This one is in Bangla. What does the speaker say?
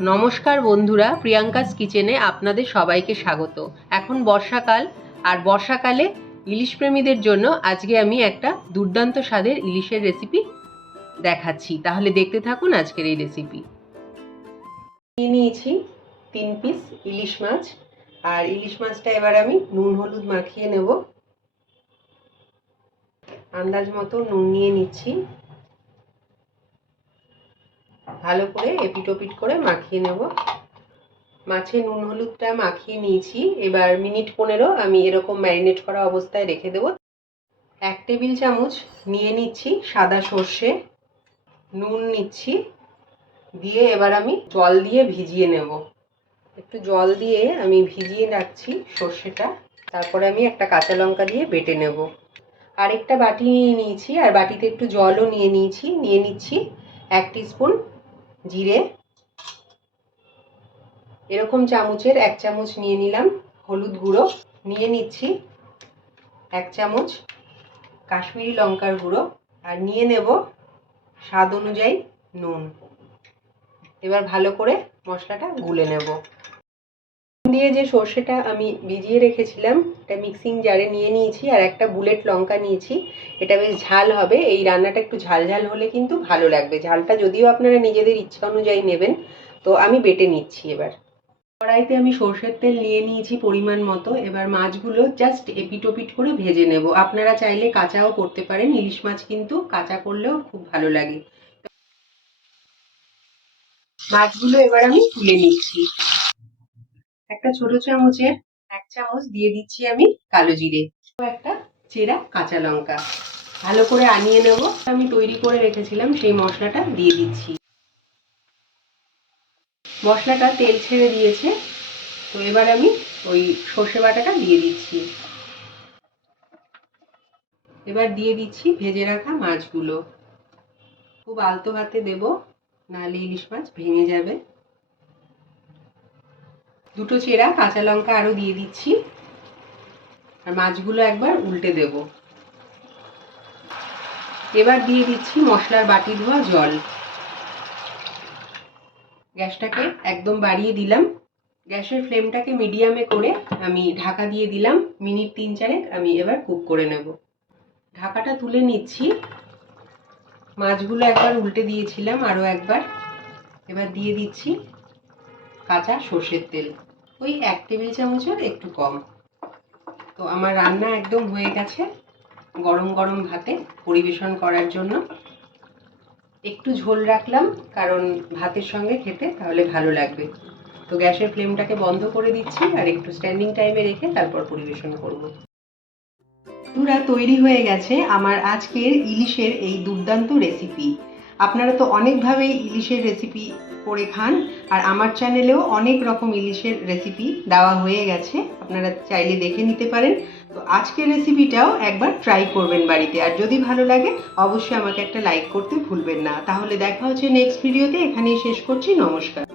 নমস্কার বন্ধুরা, প্রিয়াঙ্কাস কিচেনে আপনাদের সবাইকে স্বাগত। এখন বর্ষাকাল, আর বর্ষাকালে ইলিশ প্রেমীদের জন্য আজকে আমি একটা দুর্দান্ত স্বাদের ইলিশের রেসিপি দেখাচ্ছি। তাহলে দেখতে থাকুন আজকের এই রেসিপি নিয়ে নিয়েছি তিন পিস ইলিশ মাছ, আর ইলিশ মাছটা এবার আমি নুন হলুদ মাখিয়ে নেব। আন্দাজ মতো নুন নিয়ে নিচ্ছি। ভালো করে এপিটোপিট করে মাখিয়ে নেব। মাছে নুন হলুদটা মাখিয়ে নিয়েছি। এবার মিনিট পনেরো আমি এরকম ম্যারিনেট করা অবস্থায় রেখে দেব। এক টেবিল চামচ নিয়ে নিচ্ছি সাদা সর্ষে। নুন নিচ্ছি। দিয়ে এবার আমি জল দিয়ে ভিজিয়ে নেব। একটু জল দিয়ে আমি ভিজিয়ে রাখছি সর্ষেটা। তারপরে আমি একটা কাঁচা লঙ্কা দিয়ে বেটে নেব। আরেকটা বাটি নিয়ে নিয়েছি। আর বাটিতে একটু জলও নিয়ে নিয়েছি। নিয়ে নিচ্ছি এক স্পুন জিরে, এরকম চামচের এক চামচ নিয়ে নিলাম হলুদ গুঁড়ো, নিয়ে নিচ্ছি এক চামচ কাশ্মীরি লঙ্কার গুঁড়ো আর নিয়ে নেব স্বাদ অনুযায়ী নুন। এবার ভালো করে মশলাটা গুলে নেব। দিয়ে যে সর্ষেটা আমি ভিজিয়ে রেখেছিলাম, এটা মিক্সিং জারে নিয়ে নিয়েছি আর একটা বুলেট লঙ্কা নিয়েছি। এটা বেশ ঝাল হবে, এই রান্নাটা একটু ঝাল ঝাল হলে কিন্তু ভালো লাগবে। ঝালটা যদিও আপনারা নিজেদের ইচ্ছা অনুযায়ী নেবেন, তো আমি বেটে নিচ্ছি এবার। কড়াইতে আমি সর্ষের তেল নিয়ে নিয়েছি পরিমাণ মতো, এবার মাছগুলো জাস্ট এপিটোপিট করে ভেজে নেব। আপনারা চাইলে কাঁচাও করতে পারেন, ইলিশ মাছ কিন্তু কাঁচা করলেও খুব ভালো লাগে। মাছগুলো এবার আমি তুলে নিচ্ছি। একটা ছোট চামচের এক চামচ দিয়ে দিচ্ছি আমি কালো জিরে একটা চেরা কাঁচা লঙ্কা। ভালো করে আনিয়ে নেব। আমি তৈরি করে রেখেছিলাম সেই মশলাটা দিয়ে দিচ্ছি। মশলাটা তেল ছেড়ে দিয়েছে। তো এবার আমি ওই সর্ষে বাটাটা দিয়ে দিচ্ছি। এবার দিয়ে দিচ্ছি ভেজে রাখা মাছগুলো। খুব আলতো হাতে দেব, নাহলে ইলিশ মাছ ভেঙে যাবে। দুটো চেরা, কাঁচা লঙ্কা আরও দিয়ে দিচ্ছি। আর মাছগুলো একবার উল্টে দেব। এবার দিয়ে দিচ্ছি মশলার বাটি ধোয়া জল। গ্যাসটাকে একদম বাড়িয়ে দিলাম। গ্যাসের ফ্লেমটাকে মিডিয়ামে করে আমি ঢাকা দিয়ে দিলাম। মিনিট তিন চারেক আমি এবার কুক করে নেব। ঢাকাটা তুলে নিচ্ছি। মাছগুলো একবার উল্টে দিয়েছিলাম আরও একবার। এবার দিয়ে দিচ্ছি কাঁচা সর্ষের তেল। ওই এক টেবিল চামচের একটু কম। তো আমার রান্না একদম হয়ে গেছে গরম গরম ভাতে পরিবেশন করার জন্য। একটু ঝোল রাখলাম, কারণ ভাতের সঙ্গে খেতে তাহলে ভালো লাগবে। তো গ্যাসের ফ্লেমটাকে বন্ধ করে দিচ্ছি আর একটু স্ট্যান্ডিং টাইমে রেখে তারপর পরিবেশন করব। বন্ধুরা তৈরি হয়ে গেছে আমার আজকের ইলিশের এই দুর্দান্ত রেসিপি। আপনারা তো অনেকভাবেই ইলিশের রেসিপি করে খান, আর আমার চ্যানেলেও অনেক রকম ইলিশের রেসিপি দেওয়া হয়ে গেছে, আপনারা চাইলে দেখে নিতে পারেন। তো আজকের রেসিপিটাও একবার ট্রাই করবেন বাড়িতে, আর যদি ভালো লাগে, অবশ্যই আমাকে একটা লাইক করতে ভুলবেন না। তাহলে দেখা হচ্ছে নেক্সট ভিডিওতে এখানেই শেষ করছি, নমস্কার।